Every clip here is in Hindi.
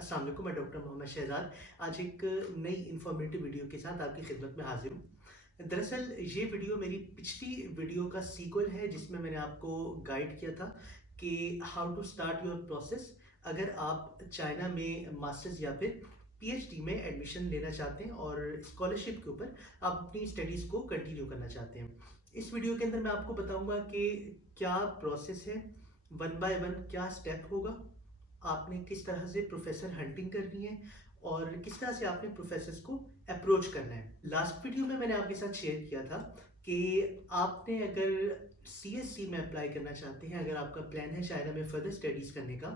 अस्सलाम वालेकुम, मैं डॉक्टर मोहम्मद शहजाद आज एक नई इन्फॉर्मेटिव वीडियो के साथ आपकी खिदमत में हाजिर हूँ। दरअसल ये वीडियो मेरी पिछली वीडियो का सीक्वल है जिसमें मैंने आपको गाइड किया था कि how to start your process अगर आप चाइना में मास्टर्स या फिर पीएचडी में एडमिशन लेना चाहते हैं और स्कॉलरशिप के ऊपर आप अपनी स्टडीज़ को कंटिन्यू करना चाहते हैं। इस वीडियो के अंदर मैं आपको बताऊंगा कि क्या प्रोसेस है, वन बाय वन क्या स्टेप होगा, आपने किस तरह से प्रोफेसर हंटिंग करनी है और किस तरह से आपने प्रोफेसर्स को अप्रोच करना है। लास्ट वीडियो में मैंने आपके साथ शेयर किया था कि आपने अगर सीएससी में अप्लाई करना चाहते हैं, अगर आपका प्लान है चाइना में फर्दर स्टडीज करने का,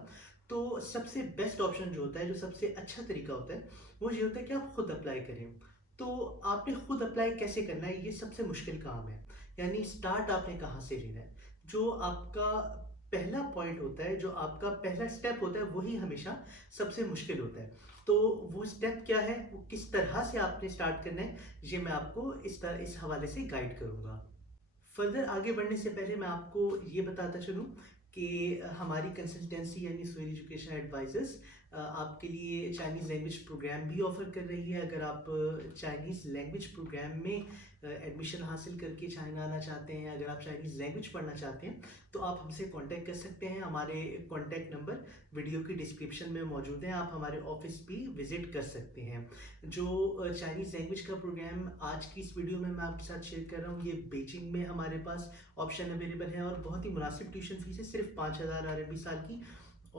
तो सबसे बेस्ट ऑप्शन जो होता है, जो सबसे अच्छा तरीका होता है, वो ये होता है कि आप खुद अप्लाई करें। तो आपने खुद अप्लाई कैसे करना है, ये सबसे मुश्किल काम है। यानी स्टार्ट आपने कहाँ से लेना है। जो आपका पहला पॉइंट होता है, जो आपका पहला स्टेप होता है, वही हमेशा सबसे मुश्किल होता है। तो वो स्टेप क्या है, वो किस तरह से आपने स्टार्ट करना है, ये मैं आपको इस हवाले से गाइड करूंगा। फर्दर आगे बढ़ने से पहले मैं आपको ये बताता चलूँ कि हमारी कंसल्टेंसी यानी सोहेल एजुकेशन एडवाइजर्स आपके लिए चाइनीज़ लैंग्वेज प्रोग्राम भी ऑफ़र कर रही है। अगर आप चाइनीज़ लैंग्वेज प्रोग्राम में एडमिशन हासिल करके चाइना आना चाहते हैं, अगर आप चाइनीज़ लैंग्वेज पढ़ना चाहते हैं, तो आप हमसे कांटेक्ट कर सकते हैं। हमारे कांटेक्ट नंबर वीडियो की डिस्क्रिप्शन में मौजूद हैं। आप हमारे ऑफिस भी विज़िट कर सकते हैं। जो चाइनीज़ लैंग्वेज का प्रोग्राम आज की इस वीडियो में मैं आपके साथ शेयर कर रहा हूँ, ये बीजिंग में हमारे पास ऑप्शन अवेलेबल है और बहुत ही मुनासिब ट्यूशन फीस है, सिर्फ 5,000 RMB साल की।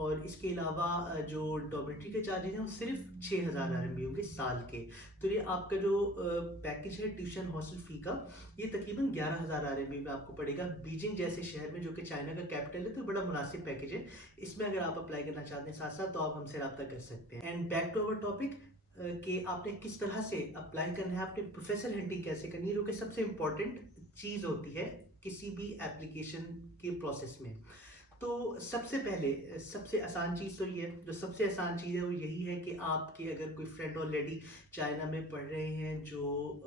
और इसके अलावा जो डॉर्मेट्री के चार्जेज हैं वो सिर्फ 6,000 RMB होंगे साल के। तो ये आपका जो पैकेज है ट्यूशन हॉस्टल फ़ी का, ये तकरीबन 11,000 RMB में आपको पड़ेगा। बीजिंग जैसे शहर में, जो कि चाइना का कैपिटल है, तो बड़ा मुनासिब पैकेज है। इसमें अगर आप अप्लाई करना चाहते हैं साथ साथ, तो आप हमसे रब्ता कर सकते हैं। And back to our topic कि आपने किस तरह से अप्लाई करना है, आपने प्रोफेसर हंटिंग कैसे करनी है, जो कि सबसे इम्पॉर्टेंट चीज़ होती है किसी भी एप्लीकेशन के प्रोसेस में। तो सबसे पहले सबसे आसान चीज़ तो ये है, जो सबसे आसान चीज़ है वो यही है कि आपके अगर कोई फ्रेंड ऑलरेडी चाइना में पढ़ रहे हैं, जो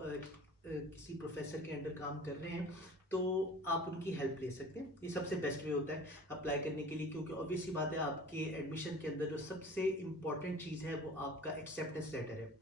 किसी प्रोफेसर के अंडर काम कर रहे हैं, तो आप उनकी हेल्प ले सकते हैं। ये सबसे बेस्ट वे होता है अप्लाई करने के लिए, क्योंकि ऑब्वियस सी बात है, आपके एडमिशन के अंदर जो सबसे इम्पॉर्टेंट चीज़ है वो आपका एक्सेप्टेंस लेटर है।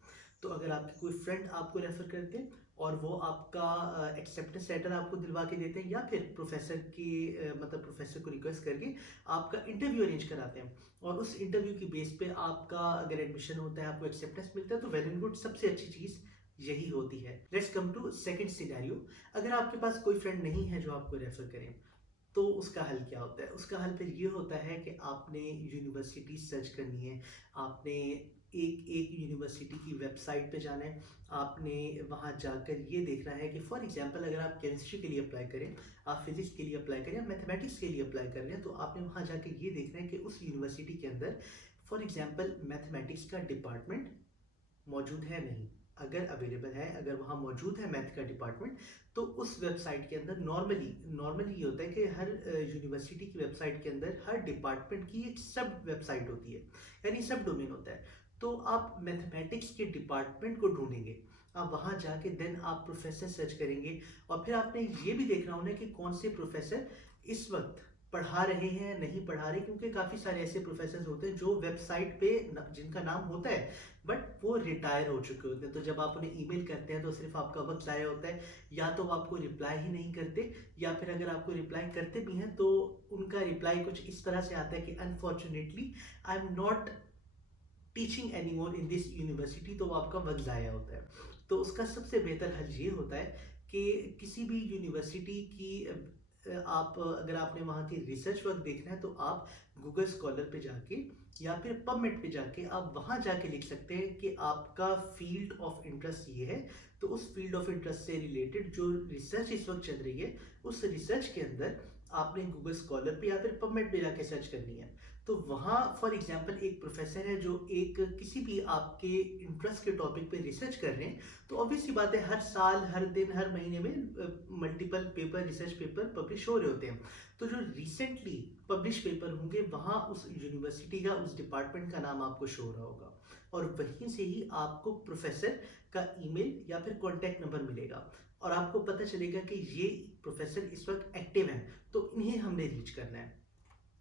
तो अगर आपके कोई फ्रेंड आपको रेफ़र करते हैं और वो आपका एक्सेप्टेंस लेटर आपको दिलवा के देते हैं, या फिर प्रोफेसर की मतलब प्रोफेसर को रिक्वेस्ट करके आपका इंटरव्यू अरेंज कराते हैं, और उस इंटरव्यू की बेस पे आपका अगर एडमिशन होता है, आपको एक्सेप्टेंस मिलता है, तो वेल एंड गुड, सबसे अच्छी चीज़ यही होती है। Let's come to second scenario. अगर आपके पास कोई फ्रेंड नहीं है जो आपको रेफर करें, तो उसका हल क्या होता है? उसका हल फिर ये होता है कि आपने यूनिवर्सिटी सर्च करनी है। आपने एक एक यूनिवर्सिटी की वेबसाइट पे जाना है। आपने वहाँ जाकर ये देखना है कि फॉर एग्जांपल अगर आप केमिस्ट्री के लिए अप्लाई करें, आप फिजिक्स के लिए अप्लाई करें, आप मैथमेटिक्स के लिए अप्लाई कर रहे हैं, तो आपने वहाँ जाकर ये देखना है कि उस यूनिवर्सिटी के अंदर फॉर एग्जांपल मैथमेटिक्स का डिपार्टमेंट मौजूद है नहीं। अगर अवेलेबल है, अगर वहाँ मौजूद है मैथ का डिपार्टमेंट, तो उस वेबसाइट के अंदर नॉर्मली नॉर्मली ये होता है कि हर यूनिवर्सिटी की वेबसाइट के अंदर हर डिपार्टमेंट की एक सब वेबसाइट होती है, यानी सब डोमेन होता है। तो आप मैथमेटिक्स के डिपार्टमेंट को ढूंढेंगे, आप वहाँ जाके देन आप प्रोफेसर सर्च करेंगे, और फिर आपने ये भी देखना होना है कि कौन से प्रोफेसर इस वक्त पढ़ा रहे हैं, नहीं पढ़ा रहे, क्योंकि काफ़ी सारे ऐसे प्रोफेसर होते हैं जो वेबसाइट पे जिनका नाम होता है, बट वो रिटायर हो चुके होते हैं। तो जब आप उन्हें ईमेल करते हैं तो सिर्फ आपका वक्त ज़ाया होता है, या तो वो आपको रिप्लाई ही नहीं करते, या फिर अगर आपको रिप्लाई करते भी हैं तो उनका रिप्लाई कुछ इस तरह से आता है कि unfortunately I am not teaching any more in this university, तो वो आपका वक्त ज़ाया होता है। तो उसका सबसे बेहतर हल ये होता है कि किसी भी यूनिवर्सिटी की आप अगर आपने वहाँ की रिसर्च वर्क देखना है, तो आप गूगल स्कॉलर पे जाके या फिर पबमेड पे जाके आप वहाँ जाके लिख सकते हैं कि आपका फील्ड ऑफ इंटरेस्ट ये है। तो उस फील्ड ऑफ इंटरेस्ट से रिलेटेड जो रिसर्च इस वक्त चल रही है, उस रिसर्च के अंदर आपने गूगल स्कॉलर पे या फिर पबमेड पे जाके सर्च करनी है। तो वहाँ फॉर एग्जांपल एक प्रोफेसर है जो एक किसी भी आपके इंटरेस्ट के टॉपिक पे रिसर्च कर रहे हैं, तो ऑब्वियस सी बात है, हर साल, हर दिन, हर महीने में multiple paper, research paper publish हो रहे होते हैं। तो जो रिसेंटली पब्लिश पेपर होंगे, वहाँ उस यूनिवर्सिटी का, उस डिपार्टमेंट का नाम आपको शो हो रहा होगा, और वहीं से ही आपको प्रोफेसर का ईमेल या फिर कॉन्टैक्ट नंबर मिलेगा, और आपको पता चलेगा कि ये प्रोफेसर इस वक्त एक्टिव हैं, तो इन्हें हमने रीच करना है।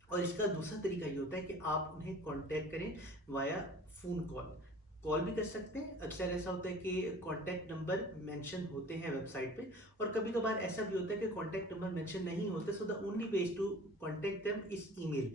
और इसका दूसरा तरीका ये होता है कि आप उन्हें कांटेक्ट करें वाया फ़ोन कॉल। कॉल भी कर सकते हैं। अक्सर ऐसा होता है कि कॉन्टैक्ट नंबर मेंशन होते हैं वेबसाइट पे, और कभी-कभार ऐसा भी होता है कि कॉन्टैक्ट नंबर मेंशन नहीं होते, so the only way is to contact them is email.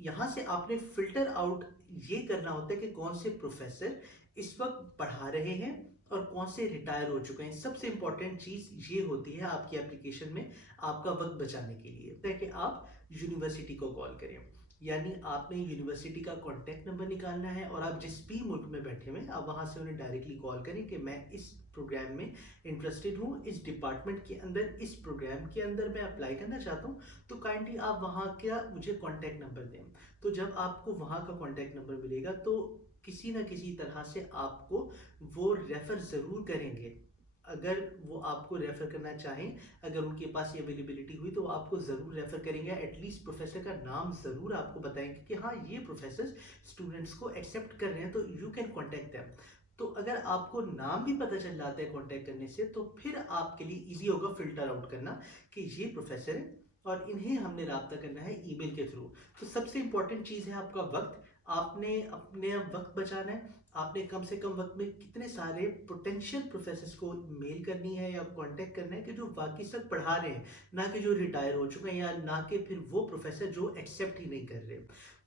यहाँ से आपने फ़िल्टर आउट ये करना होता है कि कौन से प्रोफ़ेसर इस वक़्त पढ़ा रहे हैं और कौन से रिटायर हो चुके हैं। सबसे इम्पोर्टेंट चीज़ ये होती है आपकी एप्लीकेशन में आपका वक़्त बचाने के लिए, ताकि आप यूनिवर्सिटी को कॉल करें। यानी आपने यूनिवर्सिटी का कॉन्टैक्ट नंबर निकालना है और आप जिस भी मुल्क में बैठे हुए हैं आप वहाँ से उन्हें डायरेक्टली कॉल करें कि मैं इस प्रोग्राम में इंटरेस्टेड हूँ, इस डिपार्टमेंट के अंदर, इस प्रोग्राम के अंदर मैं अप्लाई करना चाहता हूँ, तो काइंडली आप वहाँ का मुझे कॉन्टैक्ट नंबर दें। तो जब आपको वहाँ का कॉन्टैक्ट नंबर मिलेगा तो किसी ना किसी तरह से आपको वो रेफ़र ज़रूर करेंगे। अगर वो आपको रेफ़र करना चाहें, अगर उनके पास ये अवेलेबिलिटी हुई तो वो आपको ज़रूर रेफ़र करेंगे। एटलीस्ट प्रोफ़ेसर का नाम ज़रूर आपको बताएँगे कि हाँ, ये प्रोफ़ेसर स्टूडेंट्स को एक्सेप्ट कर रहे हैं, तो यू कैन कॉन्टैक्ट देम। तो अगर आपको नाम भी पता चल जाता है कॉन्टैक्ट करने से, तो फिर आपके लिए ईज़ी होगा फ़िल्टर आउट करना कि ये प्रोफ़ेसर है और इन्हें हमने राब्ता करना है ईमेल के थ्रू। तो सबसे इम्पोर्टेंट चीज़ है आपका वक़्त। आपने अपने वक़्त बचाना है। आपने कम से कम वक़्त में कितने सारे पोटेंशियल प्रोफ़ेसर्स को मेल करनी है या कॉन्टैक्ट करना है कि जो बाकी सब पढ़ा रहे हैं, ना कि जो रिटायर हो चुके हैं या ना कि फिर वो प्रोफ़ेसर जो एक्सेप्ट ही नहीं कर रहे।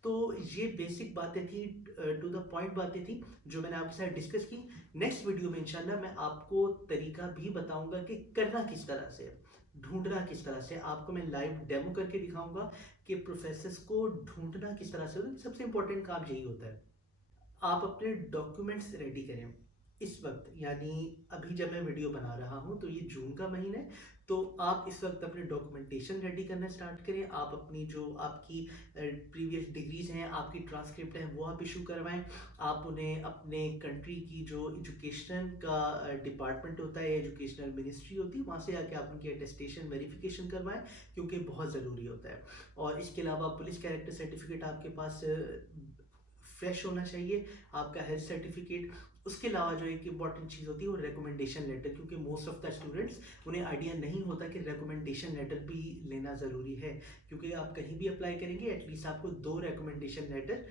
तो ये बेसिक बातें थी, टू द पॉइंट बातें थी जो मैंने आपके साथ डिस्कस की। नेक्स्ट वीडियो में इंशाल्लाह मैं आपको तरीका भी बताऊँगा कि करना किस तरह से है, ढूँढना किस तरह से। आपको मैं लाइव डेमो करके दिखाऊँगा कि प्रोफ़ेसर्स को ढूँढना किस तरह से होता है। सबसे इम्पोर्टेंट काम यही होता है। आप अपने डॉक्यूमेंट्स रेडी करें इस वक्त, यानी अभी जब मैं वीडियो बना रहा हूं तो ये जून का महीना है, तो आप इस वक्त अपने डॉक्यूमेंटेशन रेडी करना स्टार्ट करें। आप अपनी जो आपकी प्रीवियस डिग्रीज हैं, आपकी ट्रांसक्रिप्ट है, वो आप इशू करवाएं। आप उन्हें अपने कंट्री की जो एजुकेशन का डिपार्टमेंट होता है, एजुकेशनल मिनिस्ट्री होती है, वहाँ से आके आप उनकी अटेस्टेशन वेरिफिकेशन करवाएं, क्योंकि बहुत ज़रूरी होता है। और इसके अलावा पुलिस कैरेक्टर सर्टिफिकेट आपके पास फ्रेश होना चाहिए, आपका हेल्थ सर्टिफिकेट। उसके अलावा जो एक इंपॉर्टेंट चीज़ होती है वो रिकमेंडेशन लेटर, क्योंकि मोस्ट ऑफ द स्टूडेंट्स उन्हें आइडिया नहीं होता कि रिकमेंडेशन लेटर भी लेना ज़रूरी है। क्योंकि आप कहीं भी अप्लाई करेंगे एटलीस्ट आपको 2 रिकमेंडेशन लेटर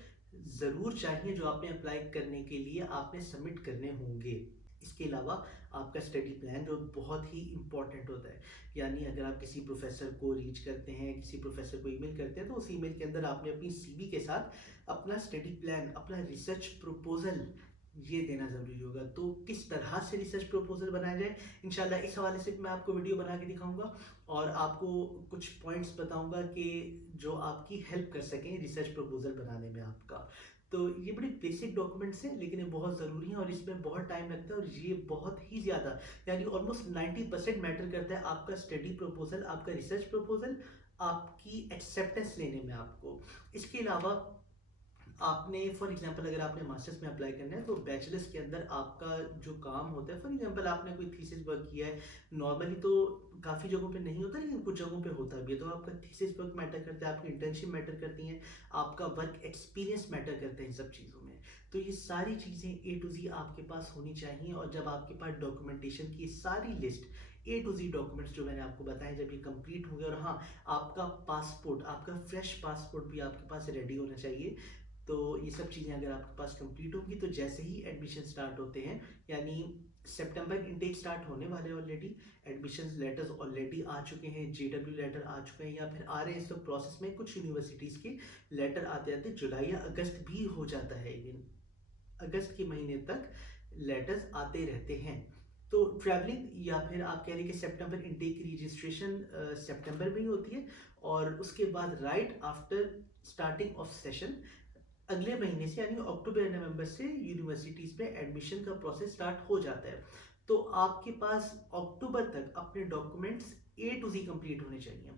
ज़रूर चाहिए जो आपने अप्लाई करने के लिए आपने सबमिट करने होंगे। इसके अलावा आपका स्टडी प्लान जो बहुत ही इम्पॉर्टेंट होता है, यानी अगर आप किसी प्रोफेसर को रीच करते हैं, किसी प्रोफेसर को ईमेल करते हैं, तो उस ईमेल के अंदर आपने अपनी सीवी के साथ अपना स्टडी प्लान, अपना रिसर्च प्रपोजल ये देना ज़रूरी होगा। तो किस तरह से रिसर्च प्रपोजल बनाया जाए, इंशाल्लाह इस हवाले से मैं आपको वीडियो बना के दिखाऊंगा और आपको कुछ पॉइंट्स बताऊंगा कि जो आपकी हेल्प कर सकें रिसर्च प्रपोजल बनाने में आपका। तो ये बड़ी बेसिक डॉक्यूमेंट्स हैं, लेकिन ये बहुत ज़रूरी हैं और इसमें बहुत टाइम लगता है, और ये बहुत ही ज़्यादा, यानी ऑलमोस्ट 90% मैटर करता है आपका स्टडी प्रपोजल, आपका रिसर्च प्रपोजल, आपकी एक्सेप्टेंस लेने में आपको। इसके अलावा आपने फॉर एग्जांपल अगर आपने मास्टर्स में अप्लाई करना है तो बैचलर्स के अंदर आपका जो काम होता है, फॉर एग्जांपल आपने कोई थीसिस वर्क किया है, नॉर्मली तो काफ़ी जगहों पे नहीं होता लेकिन कुछ जगहों पे होता भी है, तो आपका थीसिस वर्क मैटर करता है, आपकी इंटर्नशिप मैटर करती हैं, आपका वर्क एक्सपीरियंस मैटर करता है इन सब चीज़ों में। तो ये सारी चीज़ें ए टू जी आपके पास होनी चाहिए, और जब आपके पास डॉक्यूमेंटेशन की सारी list A to G documents जो मैंने आपको बताए जब ये कंप्लीट होंगे, और हाँ, आपका पासपोर्ट, आपका फ्रेश पासपोर्ट भी आपके पास रेडी होना चाहिए। तो ये सब चीज़ें अगर आपके पास कंप्लीट होंगी तो जैसे ही एडमिशन स्टार्ट होते हैं, यानी सितंबर इनटेक स्टार्ट होने वाले हैं ऑलरेडी, एडमिशन लेटर्स ऑलरेडी आ चुके हैं, जेडब्ल्यू लेटर आ चुके हैं या फिर आ रहे हैं, सब प्रोसेस में। कुछ यूनिवर्सिटीज़ के लेटर आते आते जुलाई या अगस्त भी हो जाता है, इवन अगस्त के महीने तक लेटर्स आते रहते हैं। तो ट्रैवलिंग, या फिर आप कह रहे हैं कि सितंबर इनटेक की रजिस्ट्रेशन सितंबर में ही होती है, और उसके बाद right after starting of session अगले महीने से यानी अक्टूबर नवंबर से यूनिवर्सिटीज़ में एडमिशन का प्रोसेस स्टार्ट हो जाता है। तो आपके पास अक्टूबर तक अपने documents A to G complete होने चाहिए,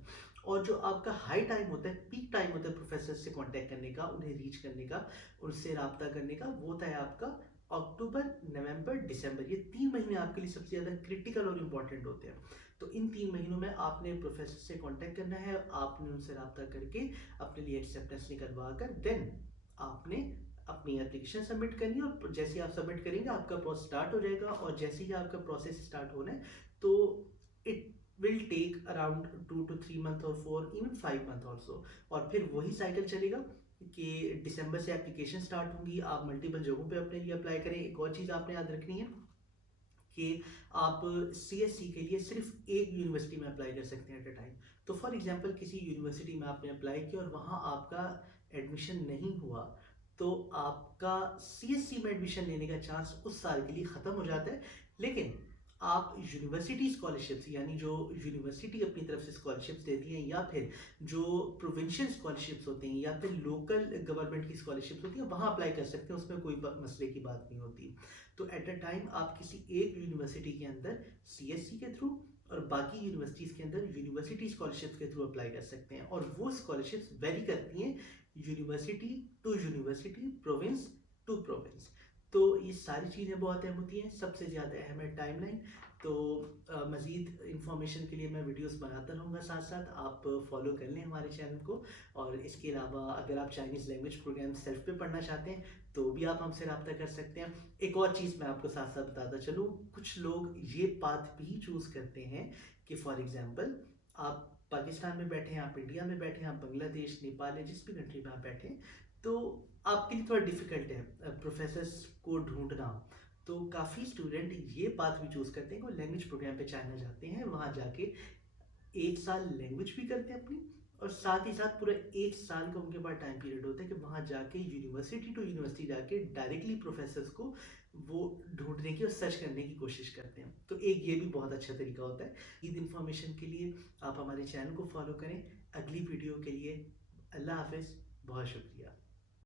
और जो आपका हाई टाइम होता है, पीक टाइम होता है प्रोफेसर से कांटेक्ट करने का, उन्हें रीच करने का, उनसे राब्ता करने का, वो होता है आपका अक्टूबर, नवंबर, दिसंबर। ये 3 महीने आपके लिए सबसे ज़्यादा क्रिटिकल और इम्पॉर्टेंट होते हैं। तो इन 3 महीनों में आपने प्रोफेसर से कांटेक्ट करना है, आपने उनसे राब्ता करके अपने लिए एक्सेप्टेंस निकलवा कर देन आपने अपनी एप्लीकेशन सबमिट करनी है, और जैसे ही आप सबमिट करेंगे आपका प्रोसेस स्टार्ट हो जाएगा, और जैसे ही आपका प्रोसेस स्टार्ट होना है तो it will take around 2 to 3 month और 4 even 5 month ऑल्सो। और फिर वही साइकिल चलेगा कि दिसंबर से एप्लीकेशन स्टार्ट होंगी, आप मल्टीपल जगहों पे अपने लिए अप्लाई करें। एक और चीज़ आपने याद रखनी है कि आप सीएससी के लिए सिर्फ एक यूनिवर्सिटी में अप्लाई कर सकते हैं एट अ टाइम। तो फॉर एग्जांपल किसी यूनिवर्सिटी में आपने अप्लाई किया और वहाँ आपका एडमिशन नहीं हुआ, तो आपका सीएससी में एडमिशन लेने का चांस उस साल के लिए ख़त्म हो जाता है। लेकिन आप यूनिवर्सिटी स्कॉलरशिप्स, यानी जो यूनिवर्सिटी अपनी तरफ से स्कॉलरशिप्स देती हैं, या फिर जो प्रोविंशियल स्कॉलरशिप्स होती हैं, या फिर लोकल गवर्नमेंट की स्कॉलरशिप्स होती हैं, वहाँ अप्लाई कर सकते हैं, उसमें कोई मसले की बात नहीं होती। तो एट अ टाइम आप किसी एक यूनिवर्सिटी के अंदर सीएससी के थ्रू और बाकी यूनिवर्सिटीज़ के अंदर यूनिवर्सिटी स्कॉलरशिप के थ्रू अप्लाई कर सकते हैं। और वो स्कॉलरशिप्स वेरी करती हैं university to university, province to province. तो ये सारी चीज़ें बहुत अहम होती हैं। सबसे ज़्यादा अहम है टाइमलाइन। तो मज़ीद इंफॉर्मेशन के लिए मैं वीडियोस बनाता रहूँगा, साथ साथ आप फॉलो कर लें हमारे चैनल को। और इसके अलावा अगर आप चाइनीज़ लैंग्वेज प्रोग्राम सेल्फ पे पढ़ना चाहते हैं तो भी आप हमसे रब्ता कर सकते हैं। एक और चीज़ मैं आपको साथ साथ बताता चलूँ, कुछ लोग ये पाथ भी चूज़ करते हैं कि फॉर एग्ज़ाम्पल आप पाकिस्तान में बैठे हैं, आप इंडिया में बैठे हैं, आप बांग्लादेश, नेपाल या जिस भी कंट्री में आप बैठे हैं, तो आपके लिए थोड़ा डिफ़िकल्ट है प्रोफेसर्स को ढूंढना। तो काफ़ी स्टूडेंट ये पाथ भी चूज़ करते हैं कि वो लैंग्वेज प्रोग्राम पे चाइना जाते हैं, वहाँ जाके 1 साल लैंग्वेज भी करते हैं अपनी, और साथ ही साथ पूरा 1 साल का उनके पास टाइम पीरियड होता है कि वहाँ जाके यूनिवर्सिटी टू यूनिवर्सिटी जाके डायरेक्टली प्रोफेसर्स को वो ढूंढने की और सर्च करने की कोशिश करते हैं। तो एक ये भी बहुत अच्छा तरीका होता है। ईद इन्फॉर्मेशन के लिए आप हमारे चैनल को फॉलो करें। अगली वीडियो के लिए अल्लाह हाफिज़, बहुत शुक्रिया।